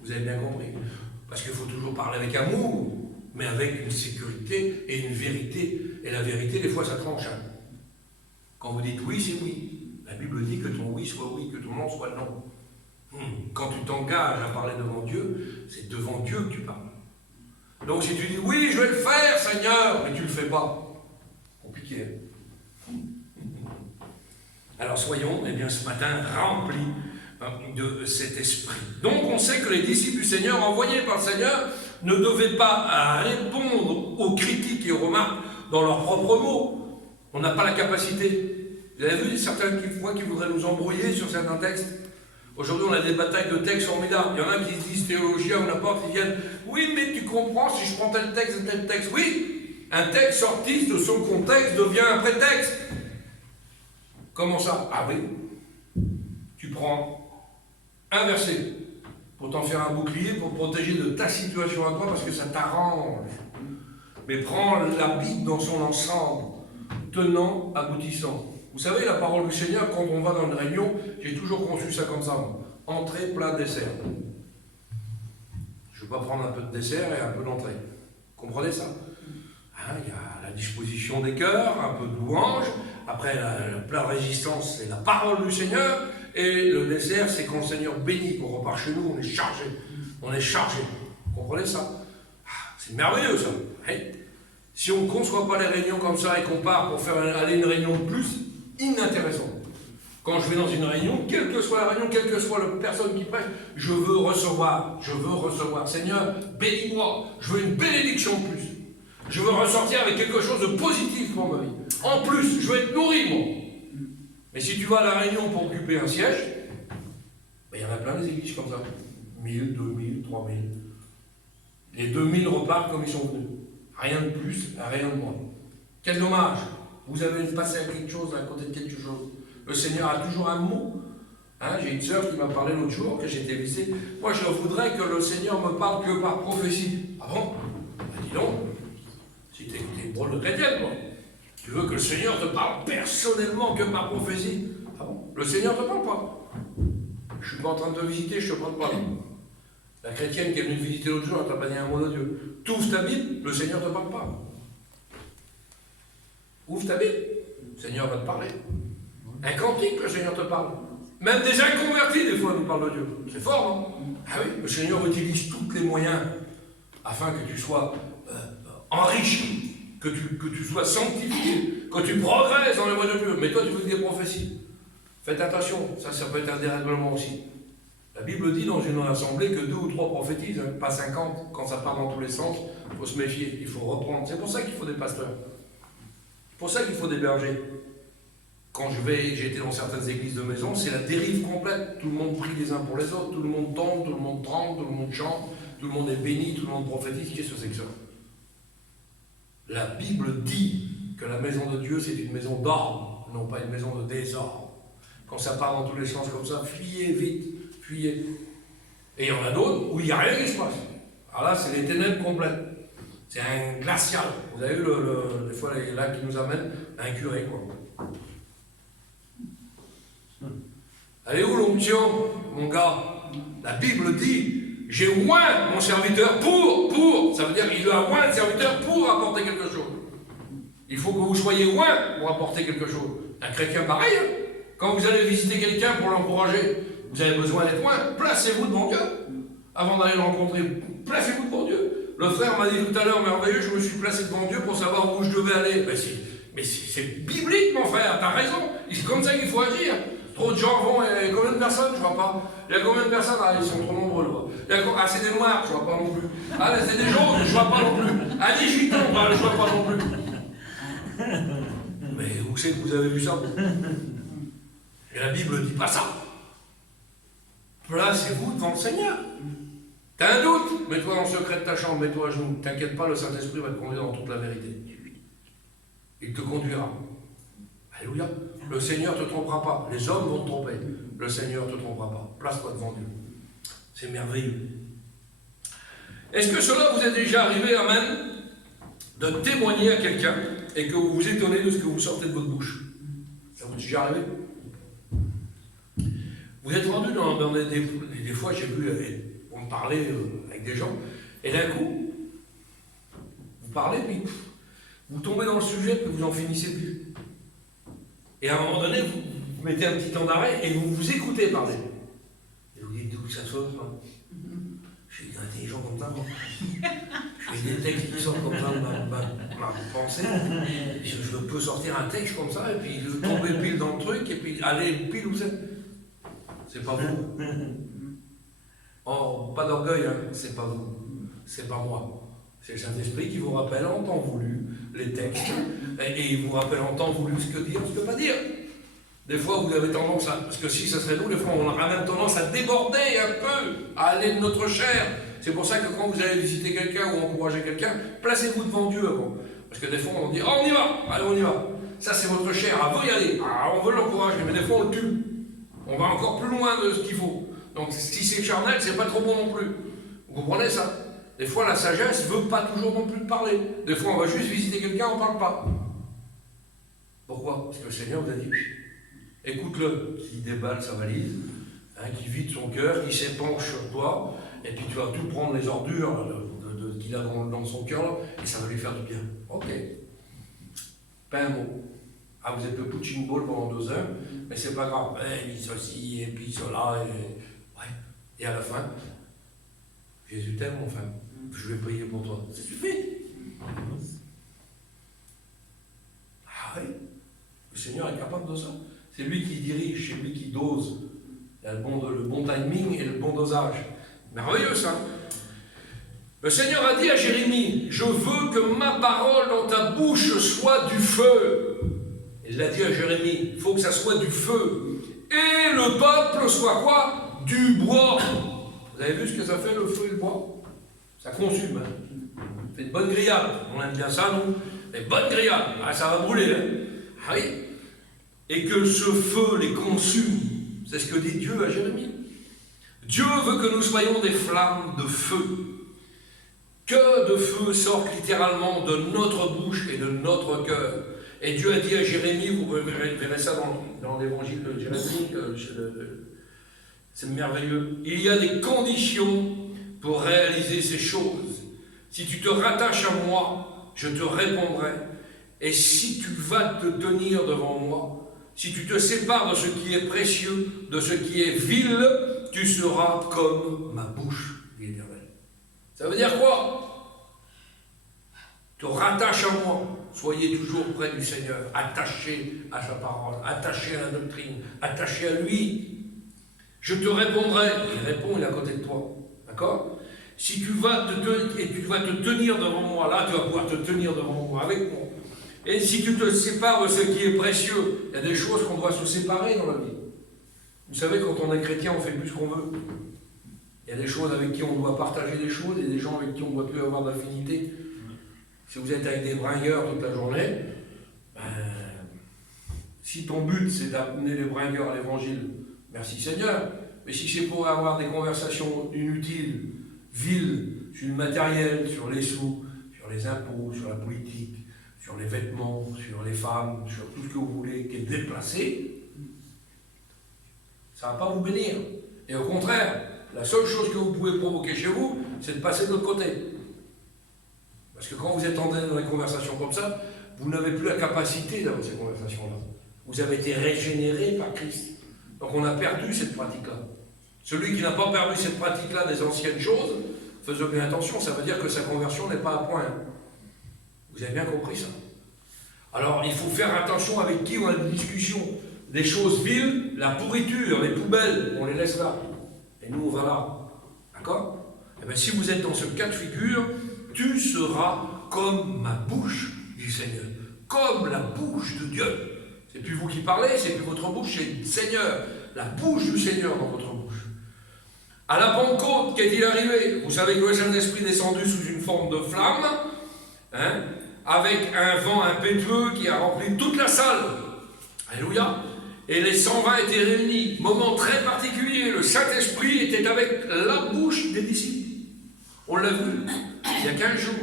vous avez bien compris, parce qu'il faut toujours parler avec amour, mais avec une sécurité et une vérité. Et la vérité, des fois, ça tranche. Hein. Quand vous dites oui, c'est oui. La Bible dit que ton oui soit oui, que ton non soit non. Quand tu t'engages à parler devant Dieu, c'est devant Dieu que tu parles. Donc si tu dis oui, je vais le faire, Seigneur, mais tu ne le fais pas, compliqué. Hein. Alors soyons, eh bien, ce matin, remplis de cet esprit. Donc on sait que les disciples du Seigneur, envoyés par le Seigneur, ne devaient pas répondre aux critiques et aux remarques dans leurs propres mots. On n'a pas la capacité. Vous avez vu certaines fois qui voudraient nous embrouiller sur certains textes. Aujourd'hui, on a des batailles de textes formidables. Il y en a qui se disent théologiens ou n'importe, qui viennent. Oui, mais tu comprends, si je prends tel texte et tel texte. Oui, un texte sorti de son contexte devient un prétexte. Comment ça? Ah oui. Tu prends un verset pour t'en faire un bouclier, pour te protéger de ta situation à toi, parce que ça t'arrange. Mais prends la Bible dans son ensemble, tenant, aboutissant. Vous savez, la parole du Seigneur, quand on va dans une réunion, j'ai toujours conçu ça comme ça. entrée, plat, dessert. Je ne vais pas prendre un peu de dessert et un peu d'entrée. Comprenez ça? Il y a la disposition des cœurs, un peu de louange. Après, le plat de résistance, c'est la parole du Seigneur. Et le dessert, c'est quand le Seigneur bénit, qu'on repart chez nous, on est chargé. On est chargé. Vous comprenez ça? C'est merveilleux, ça. Si on ne conçoit pas les réunions comme ça et qu'on part pour faire aller une réunion de plus, inintéressant. Quand je vais dans une réunion, quelle que soit la réunion, quelle que soit la personne qui prêche, je veux recevoir. Seigneur, bénis-moi. Je veux une bénédiction en plus. Je veux ressortir avec quelque chose de positif pour ma vie. En plus, je veux être nourri, moi. Mais si tu vas à la réunion pour occuper un siège, il y en a plein des églises comme ça. 1000, 2000, 3000. Les 2000 repartent comme ils sont venus. Rien de plus, rien de moins. Quel dommage. Vous avez passé à quelque chose, à côté de quelque chose. Le Seigneur a toujours un mot. J'ai une sœur qui m'a parlé l'autre jour, que j'étais visité. Moi, je voudrais que le Seigneur me parle que par prophétie. Ah bon? Dis donc. Si t'es une drôle de chrétienne, quoi. Tu veux que le Seigneur te parle personnellement que par prophétie? Ah bon? Le Seigneur ne te parle pas. Je ne suis pas en train de te visiter, je ne te parle pas. La chrétienne qui est venue te visiter l'autre jour, elle t'a pas dit un mot de Dieu. Tu ouvres ta Bible, le Seigneur ne te parle pas. Ouvre ta Bible, le Seigneur va te parler. Un cantique, le Seigneur te parle. Même des inconvertis, des fois, nous parlent de Dieu. C'est fort, hein? Ah oui, le Seigneur utilise tous les moyens afin que tu sois enrichi, que tu sois sanctifié, que tu progresses dans les voies de Dieu. Mais toi, tu veux des prophéties. Faites attention, ça peut être un dérèglement aussi. La Bible dit dans une assemblée que 2 ou 3 prophétisent, hein, pas 50. Quand ça part dans tous les sens, il faut se méfier, il faut reprendre. C'est pour ça qu'il faut des pasteurs. C'est pour ça qu'il faut des bergers. Quand j'étais dans certaines églises de maison, c'est la dérive complète. Tout le monde prie les uns pour les autres, tout le monde tombe, tout le monde tremble, tout le monde chante, tout le monde est béni, tout le monde prophétise. Qu'est-ce que c'est que ça? La Bible dit que la maison de Dieu, c'est une maison d'ordre, non pas une maison de désordre. Quand ça part dans tous les sens comme ça, fuyez vite, fuyez. Et il y en a d'autres où il n'y a rien qui se passe. Alors là, c'est les ténèbres complètes. C'est un glacial. Vous avez vu, des fois, les lacs qui nous amènent un curé, quoi. Elle est où l'onction, mon gars? La Bible dit, j'ai oint mon serviteur pour, ça veut dire qu'il a oint le serviteur pour apporter quelque chose. Il faut que vous soyez oint pour apporter quelque chose. Un chrétien pareil, hein? Quand vous allez visiter quelqu'un pour l'encourager, vous avez besoin d'être oint, placez-vous devant Dieu. Avant d'aller le rencontrer, placez-vous devant Dieu. Le frère m'a dit tout à l'heure, merveilleux, je me suis placé devant Dieu pour savoir où je devais aller. Mais c'est biblique, mon frère, t'as raison. C'est comme ça qu'il faut agir. Trop de gens vont, il y a combien de personnes? Je vois pas. Il y a combien de personnes? Ah, ils sont trop nombreux là. C'est des noirs, je vois pas non plus. Ah, c'est des jaunes, je vois pas non plus. À 18 ans, je vois pas non plus. Mais où c'est que vous avez vu ça? Et la Bible ne dit pas ça. Placez-vous devant le Seigneur. T'as un doute? Mets-toi dans le secret de ta chambre, mets-toi à genoux. T'inquiète pas, le Saint-Esprit va te conduire dans toute la vérité. Il te conduira. Alléluia. Le Seigneur ne te trompera pas. Les hommes vont te tromper. Le Seigneur ne te trompera pas. Place-toi devant Dieu. C'est merveilleux. Est-ce que cela vous est déjà arrivé, amen, de témoigner à quelqu'un et que vous vous étonnez de ce que vous sortez de votre bouche? Ça vous est déjà arrivé? Vous êtes rendu dans des fois, j'ai vu, on me parlait avec des gens, et d'un coup, vous parlez, puis vous tombez dans le sujet, puis vous n'en finissez plus. Et à un moment donné, vous mettez un petit temps d'arrêt et vous vous écoutez parler. Et vous dites d'où ça sort, ça? Je suis intelligent comme ça, moi. Je fais des textes qui sortent comme ça de ma pensée. Je peux sortir un texte comme ça, et puis tomber pile dans le truc, et puis aller pile où c'est pas vous. Oh, pas d'orgueil, hein, c'est pas vous. C'est pas moi. C'est le Saint-Esprit qui vous rappelle en temps voulu les textes, et il vous rappelle en temps voulu ce que dire, ce que pas dire. Des fois, vous avez tendance à... Parce que si ça serait nous, des fois, on aurait même tendance à déborder un peu, à aller de notre chair. C'est pour ça que quand vous allez visiter quelqu'un ou encourager quelqu'un, placez-vous devant Dieu avant. Parce que des fois, on dit, oh, on y va, allez, on y va. Ça, c'est votre chair, elle veut y aller. Ah, on veut l'encourager, mais des fois, on le tue. On va encore plus loin de ce qu'il faut. Donc, si c'est charnel, c'est pas trop bon non plus. Vous comprenez ça? Des fois, la sagesse ne veut pas toujours non plus parler. Des fois, on va juste visiter quelqu'un, on ne parle pas. Pourquoi? Parce que le Seigneur vous a dit, écoute-le, qui déballe sa valise, qui vide son cœur, qui s'épanche sur toi, et puis tu vas tout prendre les ordures qu'il a dans son cœur, et ça va lui faire du bien. Ok. Pas un mot. Ah, vous êtes le punching ball pendant 2 heures, mais c'est pas grave. Il dit ceci, et puis cela, ouais. Et à la fin, Jésus t'aime, mon frère. Je vais prier pour toi. Ça suffit. Ah oui. Le Seigneur est capable de ça. C'est lui qui dirige, c'est lui qui dose. Il y a le bon timing et le bon dosage. Merveilleux ça. Le Seigneur a dit à Jérémie, je veux que ma parole dans ta bouche soit du feu. Il l'a dit à Jérémie, il faut que ça soit du feu. Et le peuple soit quoi? Du bois. Vous avez vu ce que ça fait le feu et le bois? Ça consume. Hein. Ça fait de bonnes grillades. On aime bien ça, nous. Des bonnes grillades. Ah, ça va brûler. Hein. Ah oui. Et que ce feu les consume. C'est ce que dit Dieu à Jérémie. Dieu veut que nous soyons des flammes de feu. Que de feu sortent littéralement de notre bouche et de notre cœur. Et Dieu a dit à Jérémie, vous verrez ça dans l'évangile de Jérémie, c'est merveilleux. Il y a des conditions pour réaliser ces choses. Si tu te rattaches à moi, je te répondrai. Et si tu vas te tenir devant moi, si tu te sépares de ce qui est précieux, de ce qui est vil, tu seras comme ma bouche, dit l'Éternel. Ça veut dire quoi? Te rattache à moi. Soyez toujours près du Seigneur, attachés à sa parole, attachés à la doctrine, attachés à lui. Je te répondrai. Il répond, il est à côté de toi. D'accord? Si tu vas te tenir devant moi, là, tu vas pouvoir te tenir devant moi, avec moi. Et si tu te sépares de ce qui est précieux, il y a des choses qu'on doit se séparer dans la vie. Vous savez, quand on est chrétien, on fait plus ce qu'on veut. Il y a des choses avec qui on doit partager des choses, et des gens avec qui on ne doit plus avoir d'affinité. Si vous êtes avec des bringueurs toute la journée, si ton but c'est d'amener les bringueurs à l'évangile, merci Seigneur. Mais si c'est pour avoir des conversations inutiles, viles, sur le matériel, sur les sous, sur les impôts, sur la politique, sur les vêtements, sur les femmes, sur tout ce que vous voulez qui est déplacé, ça ne va pas vous bénir. Et au contraire, la seule chose que vous pouvez provoquer chez vous, c'est de passer de l'autre côté. Parce que quand vous êtes dans des conversations comme ça, vous n'avez plus la capacité d'avoir ces conversations-là. Vous avez été régénéré par Christ. Donc on a perdu cette pratique-là. Celui qui n'a pas perdu cette pratique-là des anciennes choses, faisons bien attention, ça veut dire que sa conversion n'est pas à point. Vous avez bien compris ça. Alors il faut faire attention avec qui on a des discussions. Des choses viles, la pourriture, les poubelles, on les laisse là. Et nous on va là. D'accord? Et bien si vous êtes dans ce cas de figure, tu seras comme ma bouche, dit le Seigneur. Comme la bouche de Dieu. C'est plus vous qui parlez, c'est plus votre bouche, c'est le Seigneur. La bouche du Seigneur dans votre bouche. À la Pentecôte, qu'est-il arrivé? Vous savez que le Saint-Esprit est descendu sous une forme de flamme, hein, avec un vent impétueux qui a rempli toute la salle. Alléluia. Et les 120 étaient réunis. Moment très particulier, le Saint-Esprit était avec la bouche des disciples. On l'a vu il y a 15 jours.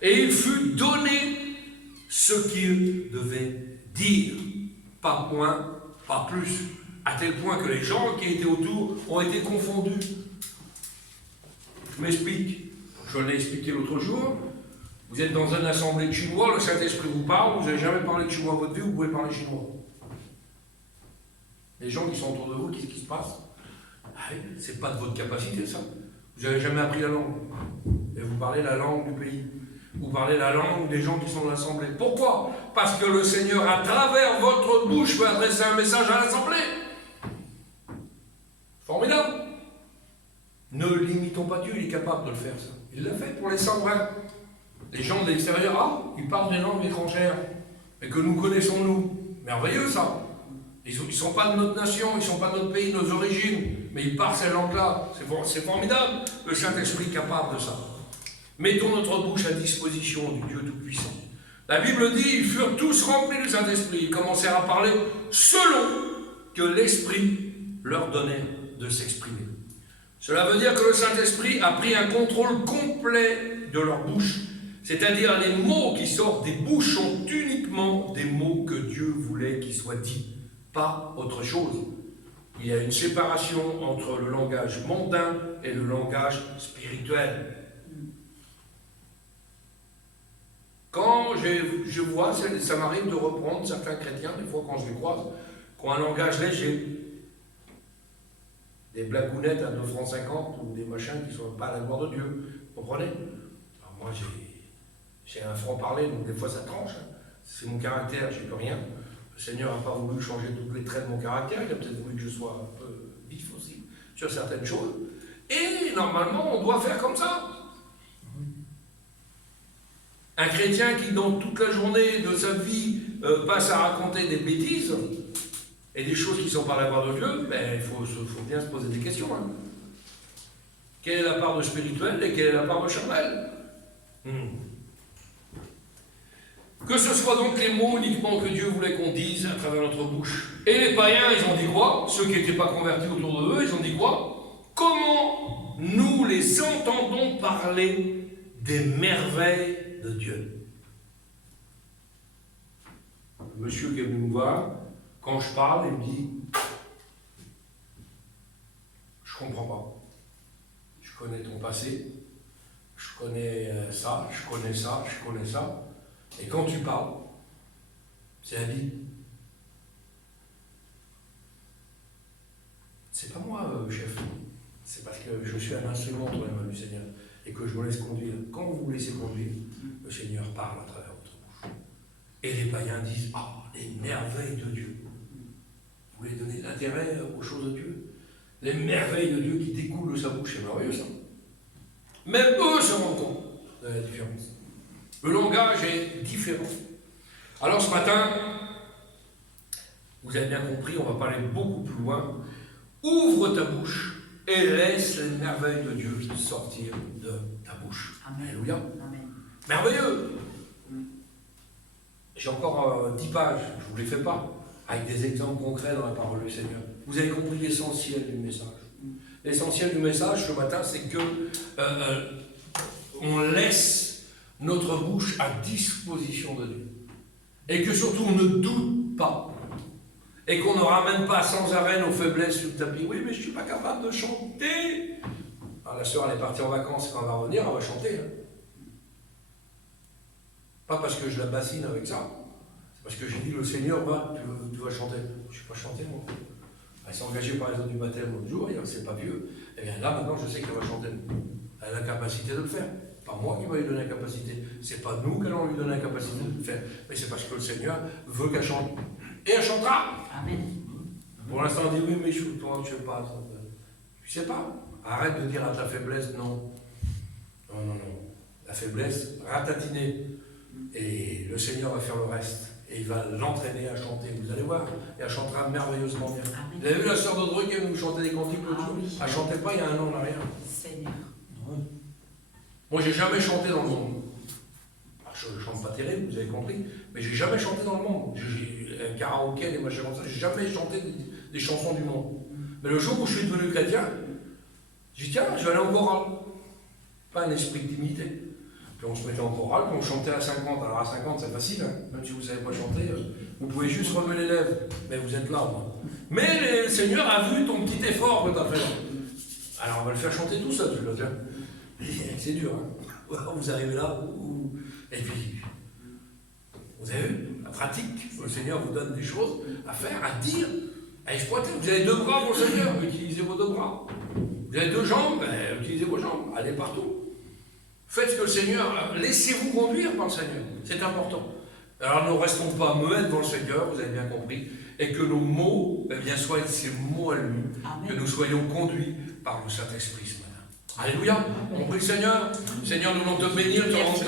Et il fut donné ce qu'il devait dire. Pas moins, pas plus. À tel point que les gens qui étaient autour ont été confondus. Je m'explique. Je l'ai expliqué l'autre jour. Vous êtes dans une assemblée de Chinois, le Saint-Esprit vous parle, vous n'avez jamais parlé de chinois à votre vie, vous pouvez parler chinois. Les gens qui sont autour de vous, qu'est-ce qui se passe? C'est pas de votre capacité, ça. Vous n'avez jamais appris la langue. Et vous parlez la langue du pays. Vous parlez la langue des gens qui sont dans l'assemblée. Pourquoi? Parce que le Seigneur, à travers votre bouche, veut adresser un message à l'assemblée. Formidable. Ne limitons pas Dieu, il est capable de le faire, ça. Il l'a fait pour les 120. Les gens de l'extérieur, ils parlent des langues étrangères, et que nous connaissons nous. Merveilleux, ça. Ils ne sont pas de notre nation, ils ne sont pas de notre pays, de nos origines, mais ils parlent ces langues-là. C'est formidable, le Saint-Esprit est capable de ça. Mettons notre bouche à disposition du Dieu Tout-Puissant. La Bible dit, ils furent tous remplis du Saint-Esprit. Ils commencèrent à parler selon que l'Esprit leur donnait de s'exprimer. Cela veut dire que le Saint-Esprit a pris un contrôle complet de leur bouche. C'est-à-dire les mots qui sortent des bouches sont uniquement des mots que Dieu voulait qu'ils soient dits. Pas autre chose. Il y a une séparation entre le langage mondain et le langage spirituel. Quand je vois, ça m'arrive de reprendre certains chrétiens, des fois quand je les croise, qui ont un langage léger, des blagounettes à 2,50 francs ou des machins qui ne sont pas à la gloire de Dieu. Vous comprenez? Alors moi j'ai un franc-parler, donc des fois ça tranche. Hein. C'est mon caractère, je ne peux rien. Le Seigneur n'a pas voulu changer tous les traits de mon caractère, il a peut-être voulu que je sois un peu vif aussi sur certaines choses. Et normalement, on doit faire comme ça. Un chrétien qui, dans toute la journée de sa vie, passe à raconter des bêtises et des choses qui ne sont pas la part de Dieu, ben, il faut bien se poser des questions. Hein. Quelle est la part de spirituel et quelle est la part de charnel? Que ce soit donc les mots uniquement que Dieu voulait qu'on dise à travers notre bouche. Et les païens, ils ont dit quoi? Ceux qui n'étaient pas convertis autour de eux, ils ont dit quoi? Comment nous les entendons parler des merveilles de Dieu? Le monsieur qui est venu me voir, quand je parle, il me dit, je ne comprends pas. Je connais ton passé, je connais ça, je connais ça, je connais ça. Et quand tu parles, c'est la vie. C'est pas moi, chef. C'est parce que je suis un instrument dans les mains du Seigneur et que je me laisse conduire. Quand vous vous laissez conduire, le Seigneur parle à travers votre bouche. Et les païens disent, ah, les merveilles de Dieu. Vous voulez donner l'intérêt aux choses de Dieu? Les merveilles de Dieu qui découlent de sa bouche, c'est merveilleux ça. Même eux se rendent compte de la différence. Le langage est différent. Alors ce matin, vous avez bien compris, on va pas aller beaucoup plus loin. Ouvre ta bouche et laisse les merveilles de Dieu sortir de ta bouche. Amen. Alléluia. Amen. Merveilleux. J'ai encore 10 pages, je ne vous les fais pas, avec des exemples concrets dans la parole du Seigneur. Vous avez compris l'essentiel du message. L'essentiel du message ce matin, c'est que on laisse notre bouche à disposition de Dieu. Et que surtout on ne doute pas. Et qu'on ne ramène pas sans arrêt nos faiblesses sur le tapis. Oui, mais je ne suis pas capable de chanter. Alors, la sœur, elle est partie en vacances, quand elle va revenir, elle va chanter. Hein. Pas parce que je la bassine avec ça. C'est parce que j'ai dit, le Seigneur, tu vas chanter. Je ne suis pas chanté, moi. Elle s'est engagée par les autres du baptême l'autre jour, c'est pas vieux. Et bien là, maintenant, je sais qu'elle va chanter. Elle a la capacité de le faire. Pas moi qui va lui donner la capacité. C'est pas nous qui allons lui donner la capacité de le faire. Mais c'est parce que le Seigneur veut qu'elle chante. Et elle chantera. Amen. Pour l'instant, on dit oui, mais je ne sais pas. Je ne sais pas. Arrête de dire à ta faiblesse, non. Non, non, non. La faiblesse, ratatiner. Et le Seigneur va faire le reste. Et il va l'entraîner à chanter. Vous allez voir. Et elle chantera merveilleusement bien. Amen. Vous avez vu la sœur d'Audrey qui nous chantait des cantiques l'autre jour? Elle ne chantait pas il y a un an en arrière. Seigneur. Ouais. Moi, j'ai jamais chanté dans le monde. Alors, je ne chante pas terrible, vous avez compris, mais j'ai jamais chanté dans le monde. J'ai un karaoké, des machins comme ça, j'ai jamais chanté des chansons du monde. Mais le jour où je suis devenu chrétien, j'ai dit tiens, je vais aller en chorale. Pas un esprit de timidité. Puis on se mettait en chorale, puis on chantait à 50. Alors à 50, c'est facile, hein. Même si vous ne savez pas chanter, vous pouvez juste remuer les lèvres. Mais vous êtes là, moi. Mais le Seigneur a vu ton petit effort que tu as fait. Alors on va le faire chanter tout seul, tu le tiens. C'est dur, hein. Vous arrivez là, et puis, vous avez vu, la pratique, le Seigneur vous donne des choses à faire, à dire, à exploiter. Vous avez 2 bras pour le Seigneur, utilisez vos 2 bras. Vous avez 2 jambes, utilisez vos jambes, allez partout. Faites ce que le Seigneur, laissez-vous conduire par le Seigneur, c'est important. Alors ne restons pas muets devant le Seigneur, vous avez bien compris, et que nos mots, eh bien, soient ces mots à lui, Amen. Que nous soyons conduits par le Saint-Esprit ce matin. Alléluia, on prie le Seigneur. Seigneur, nous voulons te bénir, te rendre grâce.